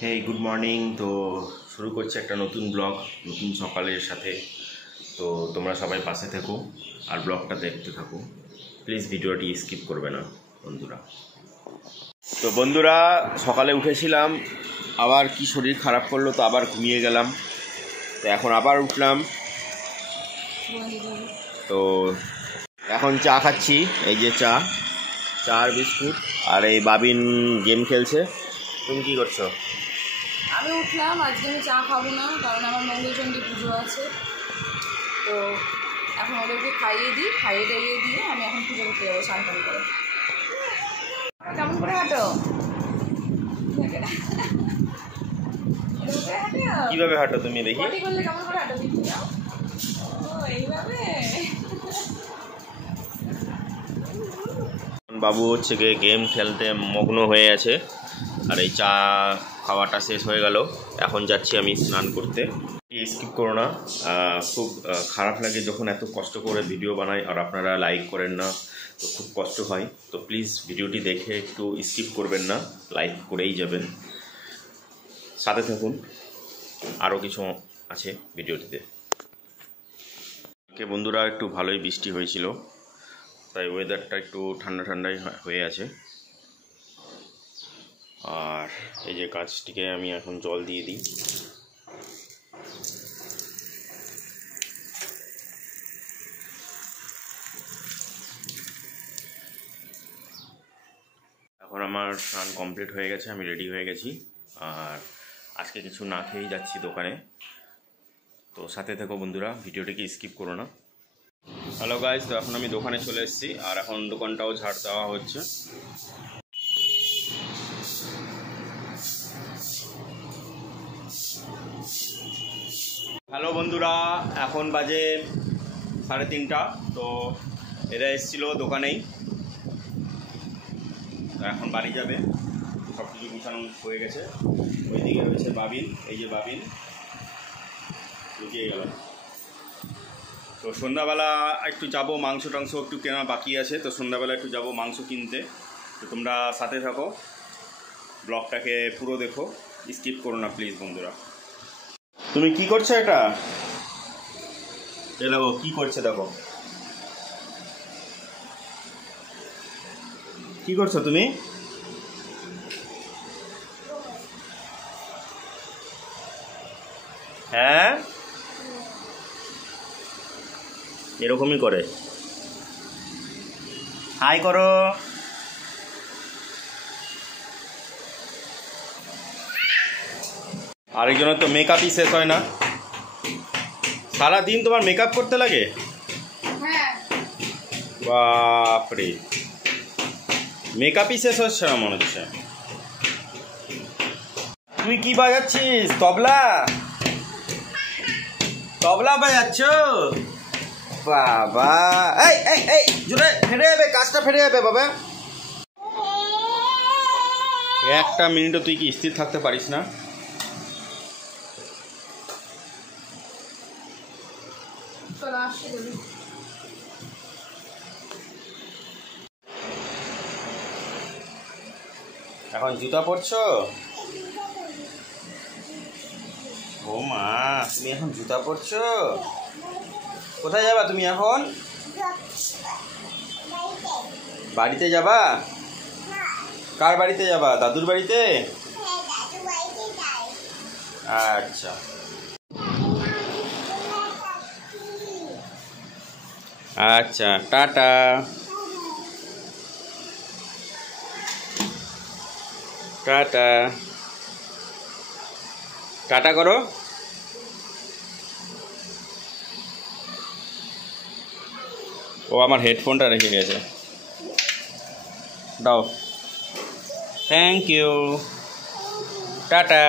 Hey good morning. তো শুরু করছি একটা নতুন ব্লগ, নতুন সকালের সাথে। তো তোমরা সবাই পাশে থেকো আর ব্লগটা দেখতে থাকো, প্লিজ ভিডিওটি স্কিপ করবে না বন্ধুরা। তো বন্ধুরা, সকালে উঠেছিলাম, আবার কি শরীর খারাপ করলো তো আবার ঘুমিয়ে গেলাম। তো এখন আবার উঠলাম, তো এখন চা খাচ্ছি। এই যে চা আর বিস্কুট, আর এই বাবিন গেম খেলছে। তুমি কি করছো? আমি উঠলাম, আজকে আমি চা খাবো না, কারণ আমার মঙ্গলচণ্ডী পুজো আছে। তো এখন ওদেরকে খাইয়ে টাইয়ে দিয়ে আমি এখন পুজো করতে যাবো স্নান করে। কেমন করে হাঁটো? কিভাবে হাঁটো তুমি দেখি? করলে কেমন করে হাঁটো দেখি? এইভাবে। বাবু হচ্ছে গিয়ে গেম খেলতে মগ্ন হয়ে আছে, আর এই চা খাওয়াটা শেষ হয়ে গেল। এখন যাচ্ছি আমি স্নান করতে। স্কিপ করো না, খুব খারাপ লাগে যখন এত কষ্ট করে ভিডিও বানাই আর আপনারা লাইক করেন না, তো খুব কষ্ট হয়। তো প্লিজ ভিডিওটি দেখে একটু স্কিপ করবেন না, লাইক করেই যাবেন, সাথে থাকুন। আরও কিছু আছে ভিডিওটিতে। বন্ধুরা, একটু ভালোই বৃষ্টি হয়েছিল, তাই ওয়েদারটা একটু ঠান্ডাই হয়ে আছে। আর এই যে গাছটিকে আমি এখন জল দিয়ে দিই। এখন আমার স্নান কমপ্লিট হয়ে গেছে, আমি রেডি হয়ে গেছি। আর আজকে কিছু না খেয়েই যাচ্ছি দোকানে, তো সাথে থেকো বন্ধুরা, ভিডিওটিকে স্কিপ করো না। হ্যালো গাইজ, তো এখন আমি দোকানে চলে এসেছি, আর এখন দোকানটাও ঝাড় দেওয়া হচ্ছে। হ্যালো বন্ধুরা, এখন বাজে 3:30। তো এরা এসেছিল দোকানেই, তো এখন বাড়ি যাবে। সব কিছু গুছানো হয়ে গেছে। ওইদিকে রয়েছে বাবিন, এই যে বাবিন লুকিয়ে গেল। তো সন্ধ্যাবেলা একটু যাব, মাংস টাংস একটু কেনা বাকি আছে, তো সন্ধ্যাবেলা একটু যাব মাংস কিনতে। তো তোমরা সাথে থাকো, ব্লগটাকে পুরো দেখো, স্কিপ করো না প্লিজ বন্ধুরা। তুমি কি করছো? এটা দেখো কি করছে, দেখো কি করছো তুমি? হ্যাঁ, এরকমই করে। হাই করো। আরেকজনের তো মেকআপই শেষ হয় না, সারাদিন তোমার মেকআপ করতে লাগে? হ্যাঁ। বাপরে, মেকআপই শেষ হচ্ছে না মনে হচ্ছে। তুই কি বাজাচ্ছিস? তবলা বাজাচ্ছ? বাবা, এই এই এই জোরে ফেটে যাবে, কাজটা ফেটে যাবে বাবা। একটা মিনিটও তুই কি স্থির থাকতে পারিস না? এখন জুতা পরছো? ও মা, তুমি এখন জুতা পরছো? কোথায় যাবা তুমি এখন? বাড়িতে যাবা? কার বাড়িতে যাবা? দাদুর বাড়িতে? আচ্ছা, আচ্ছা, টাটা। টাটা টাটা করো। ও আমার হেডফোনটা রেখে গেছে, দাও। Thank you, tata.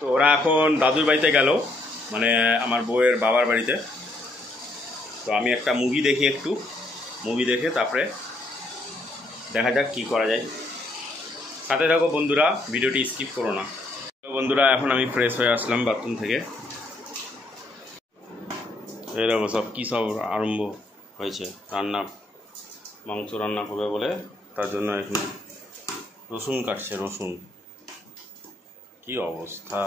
তো ওরা এখন দাদুর বাড়িতে গেল, মানে আমার বউয়ের বাবার বাড়িতে। তো আমি একটা মুভি দেখি, একটু মুভি দেখে তারপরে দেখা যাক কি করা যায়। সাথে থাকো বন্ধুরা, ভিডিওটি স্কিপ করো না। তো বন্ধুরা, এখন আমি ফ্রেশ হয়ে আসলাম বাথরুম থেকে। এই দেখো সব কী সব আরম্ভ হয়েছে রান্না। মাংস রান্না করবে বলে, তার জন্য এখন রসুন কাটছে। রসুন, কি অবস্থা!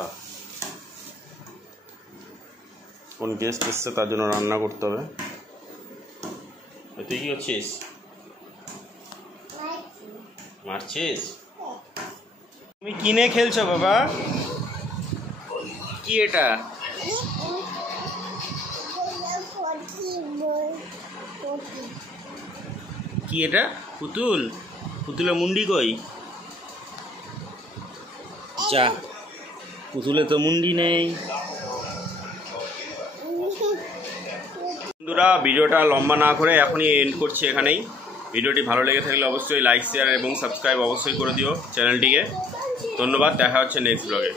কোন গেস্ট এসছে তার জন্য রান্না করতে হবে। তুই কি করছিস? মারছিস? তুমি কিনে খেলছো বাবা? কি এটা? কি এটা? পুতুল? পুতুলের মুন্ডি কই? যা, পুতুলে তো মুন্ডি নেই। বন্ধুরা, ভিডিওটা লম্বা না করে এখনই এন্ড করছি এখানেই। ভিডিওটি ভালো লেগে থাকলে অবশ্যই লাইক, শেয়ার এবং সাবস্ক্রাইব অবশ্যই করে দিও চ্যানেলটিকে। ধন্যবাদ, দেখা হচ্ছে নেক্সট ব্লগে।